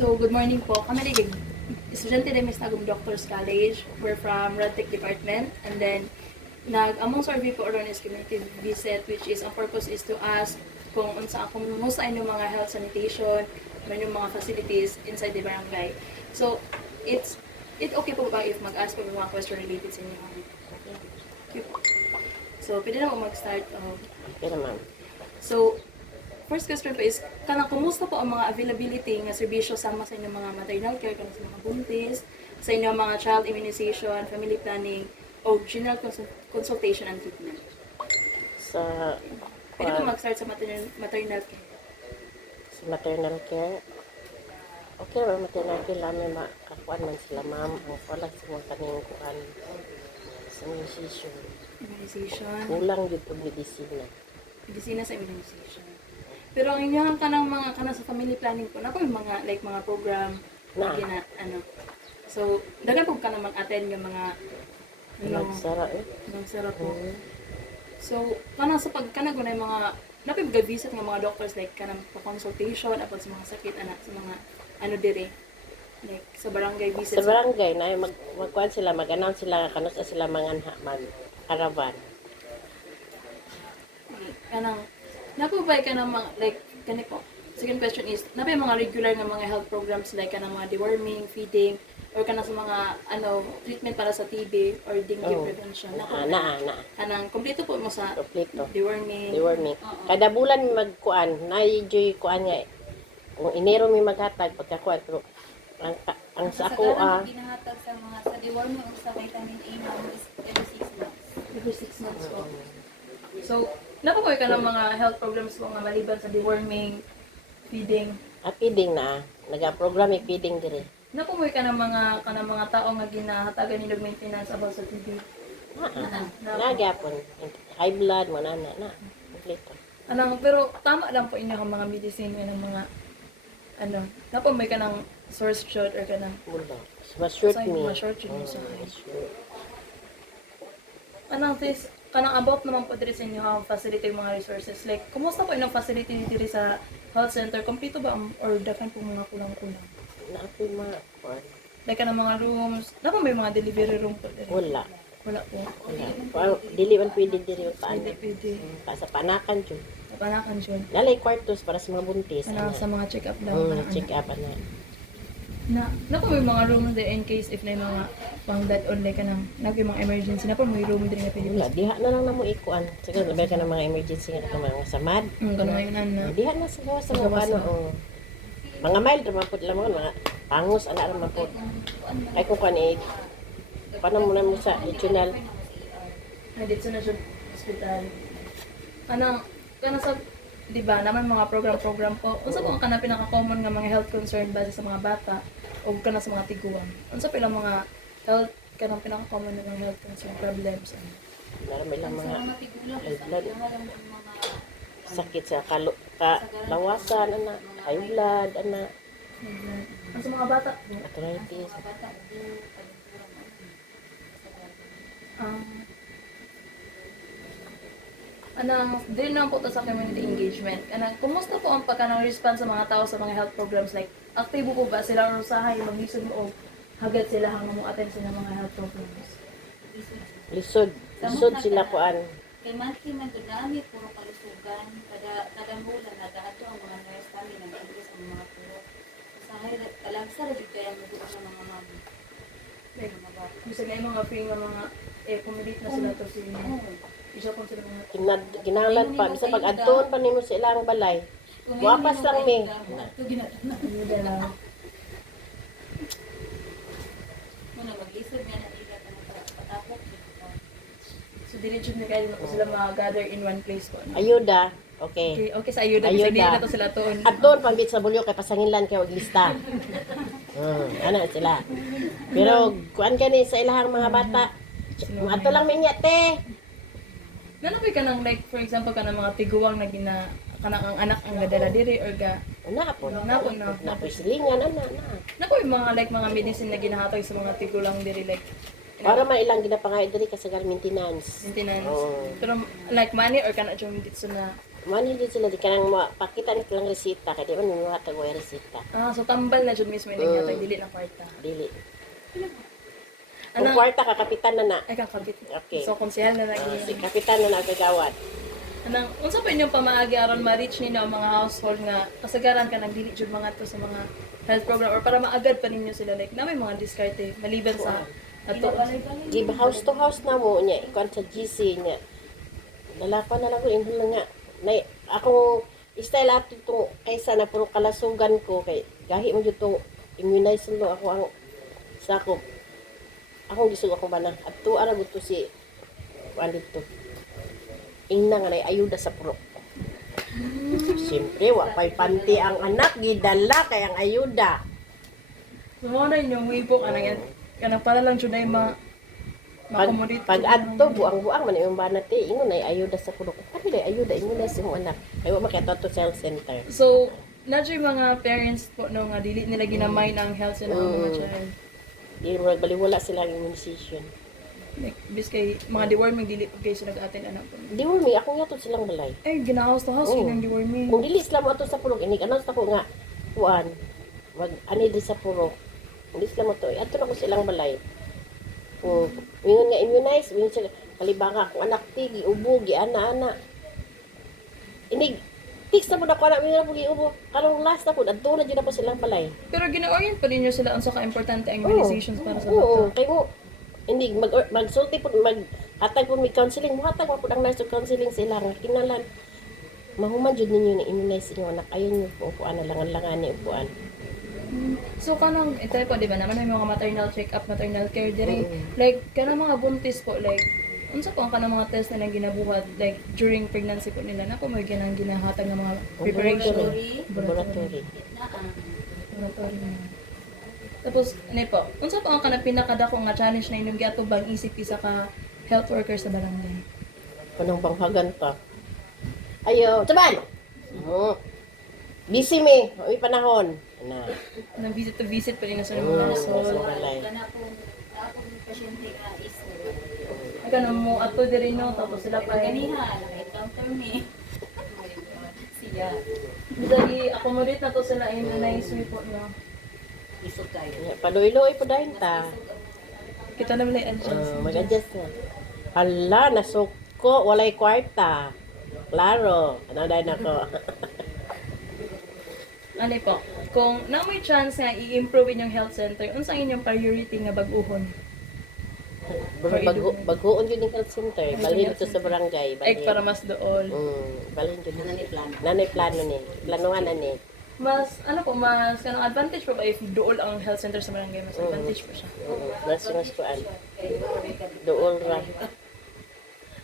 So, good morning po. Kami ligig. Estudyante din sa Tagum Doctors College. We're from RadTech Department. And then, among survey po around is community visit, which is, ang purpose is to ask kung musta yung mga health sanitation, yung mga facilities inside the barangay. So, it okay po ba if mag-ask po mga question related sa inyo? Okay po. So, pwede na po mag-start. Okay naman. So, first question po is, kumusta po ang mga availability ng serbisyo sama sa inyong mga maternal care, sa mga buntis, sa inyong mga child immunization, family planning, o general consultation and treatment? Sa Pwede po mag-start sa maternal care. sa maternal care, okay ba maternal care lang may makakuan man sila ma'am ang wala sa mga kaning kuan sa immunization. Immunization, Kulang yun po medisina. medisina sa immunization. Pero ang inyong kanang sa family planning po, na po yung mga, mga program, Na. So, dagan po ka na mag-attend yung mga, Nagsara nagsara po. So, kanang sa pagkanagunay mga, napipag-visit ng mga doctors, kanang pa-consultation, apod sa mga sakit, sa mga, dire, sa barangay visit. Sa barangay na magkuan sila, mag-announce sila kanus sila mag-caravan. Kanang, napubay ka ng mga, ganito. Second question is, napay mga regular nga mga health programs kanang mga deworming, feeding, or kanang sa mga treatment para sa TB or dengue prevention. Kanang kompleto po mo sa Kompleto. deworming. Deworming. Kada bulan may magkuan, na-enjoy kuan nga. Kung Enero may maghatag pagkakuan pero ang sa ako ginahatag sa mga sa deworming o sa vitamin A na is every 6 months. Every 6 months po. So, napapoy ka ng mga health programs po nga maliban sa deworming, feeding. feeding na. Naga-program yung feeding dire. Napapoy ka ng mga tao nga ginahatagan ninog maintenance about sa TB. Nagyapon. High blood mo na. Kompleto. Pero tama lang po inyo ang mga medicine ng mga napapoy ka ng source shot or ka ng Wala. Mas-short sa me. mga short yun sa Mas-short. this kanang about naman po diri sa inyo ang facility yung mga resources. Kumusta po yung facility diri sa health center? Kompleto ba or dakan po mga kulang-kulang? Naapoy mga kuan. Kanang mga rooms, dapat may mga delivery room po diri. Wala. Wala po. Wala. Dili man pwede diri paano. Pwede. Sa panakan jud. Napanakan dyan. Lalay kwartos para sa mga buntis. Sa mga check-up lang. Check up Na po may mga rooms there in case if na yung mga pang that on ka nang yung mga emergency na po may room din na pwede. Wala, diha na lang na mo ikuan. Sige, labi ka ng mga emergency nga mga samad. Ganun ngayon na. Diha na sa gawas mga paano. Mga mild naman po lamang mga pangus ana naman po. Ay kung kan paano mo na mo sa regional Dito sa National Hospital. Kanang sa di ba naman mga program po. Unsa po ang pinaka-common nga mga health concern base sa mga bata o kana sa mga tiguan? Unsa pila mga health kanang pinaka-common nga mga health concern problems? marami lang Sa mga mga tigulang, high blood. lang mga Sakit sa lawasan ana, high blood ana, Ang sa mga bata, arthritis. bata po, din lang po to sa community engagement. Kumusta po ang response sa mga tao sa mga health programs? Aktibo po ba sila or usahay maglisod o hagad sila hanggang mo attend sila mga health programs? Lisod sila kuan. Kay monthly man to dami puro kalusugan kada bulan nagaadto ang mga nurse kami nag-address ang mga puro sa talagsa ra jud kaya mo sa mga mami. Mga bata. Bisa nga yung mga free nga mga accommodate na sila to sila. Isa po sila mga Kinahanglan pa bisa pag adton pa nimo sa ilang balay. Wapas lang mi. Ito ginatana. nila. Muna mag-isip yan at ikat ang patapok. So, diretso na kayo na po sila mga gather in one place po. Ayuda. Okay. Okay sa ayuda. Kasi hindi na to sila toon. Adton pambit sa bulyo kay pasanginlan kay og lista. Ana sila. Pero kuan kani sa ilahang mga bata. Ato lang minya te. Nanapoy ka ng for example, ka ng mga tiguang na kanang ang anak ang gadala diri or ga Una po. Na po silingan ana. napoy mga mga medicine na ginahatag sa mga tigulang diri Para man ilang ginapangay diri kasagar maintenance. maintenance. Oo. Pero money or kana dito na Mani din sila, di ka nang pakita ni lang resita, kaya di man mga hatag mo yung resita. So tambal na jud mismo yung yata dili na kwarta. Dili. Ano? Kung kwarta ka, kapitan na na. Ay kakabit. Okay. So konsehal na Si lagi. kapitan na na gagawad. Anang unsa pa inyong pamaagi aron ma-reach ninyo ang mga household nga kasagaran ka nang dili jud mga to sa mga health program or para maagad pa ninyo sila like na may mga diskarte maliban sa ato. Di ba house to house na mo niya, ikaw sa GC niya. Lalapan na lang ko, hindi lang nga. Ako, style ato ito, kaysa na puro kalasugan ko, kay gahi mo dito, immunize lo ako ang sakop. Ako gusto ako ba na, at to, ara gusto si, ano dito, ina nga na ayuda sa puro. Siyempre, wapay panti ang anak, gidala kay ang ayuda. Mo na inyong wipo kanang yan. Kanang para lang jud ay ma-accommodate. Pag adto buang-buang man yung banat ingon ay ayuda sa puro. Kami dai ayuda ingon na sa imong anak. Ay wa makita to health center. So, na jud mga parents po no nga dili nila ginamay ng health sa mga child. Di mo baliwala sila ang immunization. Like, biskay mga deworming dili po kayo nag-attend anak po. Di mo mi ako nga to silang balay. Eh, gina-house to house, Oo. yun ang deworming. Kung dili sila mo ato sa puro inig announce ako nga kuan wag ani di sa puro. Hindi sila mo to ato na ko silang balay. Kung ingon nga immunize, ingon sila kalibanga kung anak tigi ubo gi ana-ana. Inig fix na po na ko anak mingon po gi ubo. Karong last na po adto na jud na po silang balay. Pero gina-orient pa ninyo sila unsa ka importante ang immunizations para sa Oo, bata. kay mo hindi magsulti po hatag po may counseling, hatag mo po ang nurse counseling sila nga kinalan. Mahuman jud ninyo ni immunize inyo anak ayon niyo po upuan na langan-langan ni upuan. So kanang ito po di ba naman may mga maternal check-up, maternal care diri. Like kanang mga buntis po like unsa po ang kanang mga test na ginabuhat like during pregnancy po nila na po may ginahatag ng mga preparation Laboratory. laboratory. Tapos ano po, unsa po ang kanang pinakadako nga challenge na inyong giatubang isip isa ka health worker sa barangay? Kanang banghagan pa. Ayo, taban. Busy me, may panahon. Na. Nang visit to visit pa rin na sa mga household. Balay. Kana po pasyente ka is Ganun mo ato diri no tapos sila pa ganiha naka-encounter me. Siya. Dali accommodate na to sila in a nice way po no. Isog kayo. Paluiloy po dahil ta. Kita na wala adjust. Mag-adjust na. Hala, nasuko, walay kwarta. Klaro, ano dahil nako. Ano po, kung na may chance nga i-improve inyong health center, unsa inyong priority nga bag-uhon? Bagoon yun yung health center. Balhin ito sa barangay. Like para mas dool. Balhin yun. Nanay plano ni. Planoan na ni. Mas, ano po, mas kanang advantage po ba if dool ang health center sa barangay? Mas advantage po siya. Mas kuan. Dool ra.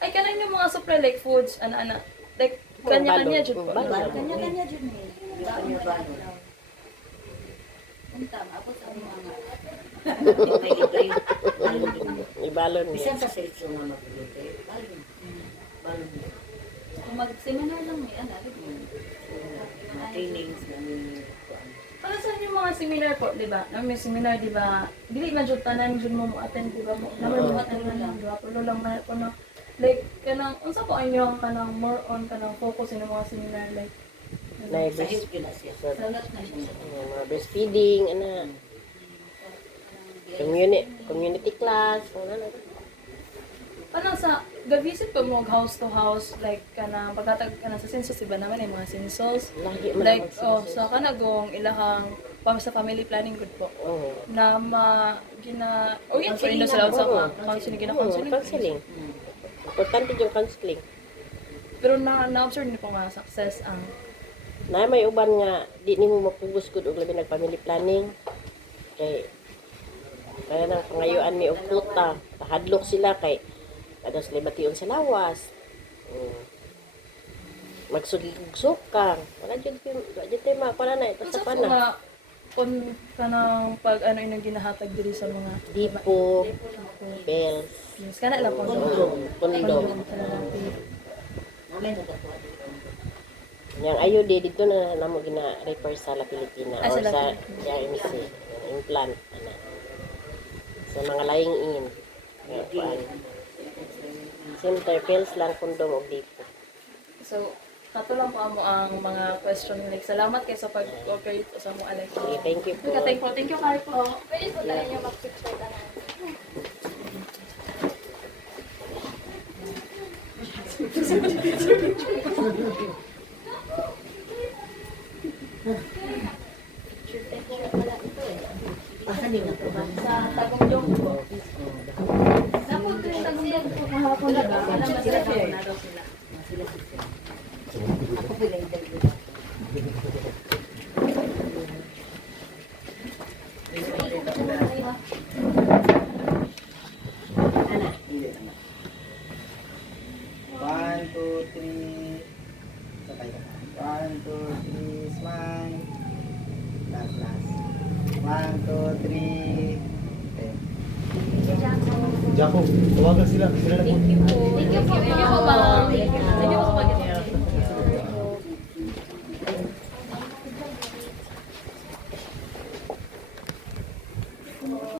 Ay, kanang yung mga supply like foods, ana-ana. Like, kanya-kanya jud po. Balon. Kanya-kanya jud ni. Unta maabot ang mga Ibalon niya. Bisan sa seleksyon na magluluto, balon. Balon. kung mag-seminar lang may ana rin. Trainings na may kuan. Para sa yung mga seminar po, di ba? Na may seminar, di ba? Dili man jud tanan jud mo attend, di ba? Naman buhat na lang, di ba? Pulo lang na ko no. Like kanang unsa po ang kanang more on kanang focus in mga seminar like Na Sahil yun na siya. Salat na siya. mga breastfeeding, ana. Community class, ano na. Parang sa ga-visit po mo house to house like kana pagkatag kana sa census diba naman yung mga census Lahi man like ang sa kanagong ilahang pang sa family planning good po Oo. na gina orient po ino sila sa counseling gina counseling Counseling. Importante yung counseling. pero na-observe niyo po nga success ang Na may uban nga di nimo mapugos gud og labi nag family planning. Kaya nang pangayuan mi og puta, tahadlok sila kay kada sila bation sa lawas. Magsugig-sukang. Wala jud tema para na ito unsa sa po pana. nga kung kanang pag ano inang ginahatag diri sa mga Dipo, bells, yes kana lang po kondom. sa lalaki. Namin na dapat. Yang ayo dito na namo gina-refer sa La Pilipina Ah, or sa La sa Pilipina. RMC implant ana. Sa mga laing in. Nga kuan. Center pills lang kondom og dipo. So kato lang po amo ang mga question like salamat kay sa pag-cooperate sa mo alay. Okay, thank you po. Thank you kay po. Pwede po tayo niya mag-subscribe na. Asan din ako ba? Sa Tagumdong po. Dapat ko yung tagundang po kahapon na ba? Alam ba sila na daw sila? Sila sister. Ako po yung interview. Hindi naman. 1, 2, 3. Sabay ka. 1, 2, 3. Smile. Last, last. 1, 2, 3. Okay. Jacob, tawagan sila. Sila na po. Thank you po. Thank you po, ma'am. Thank you po sa pag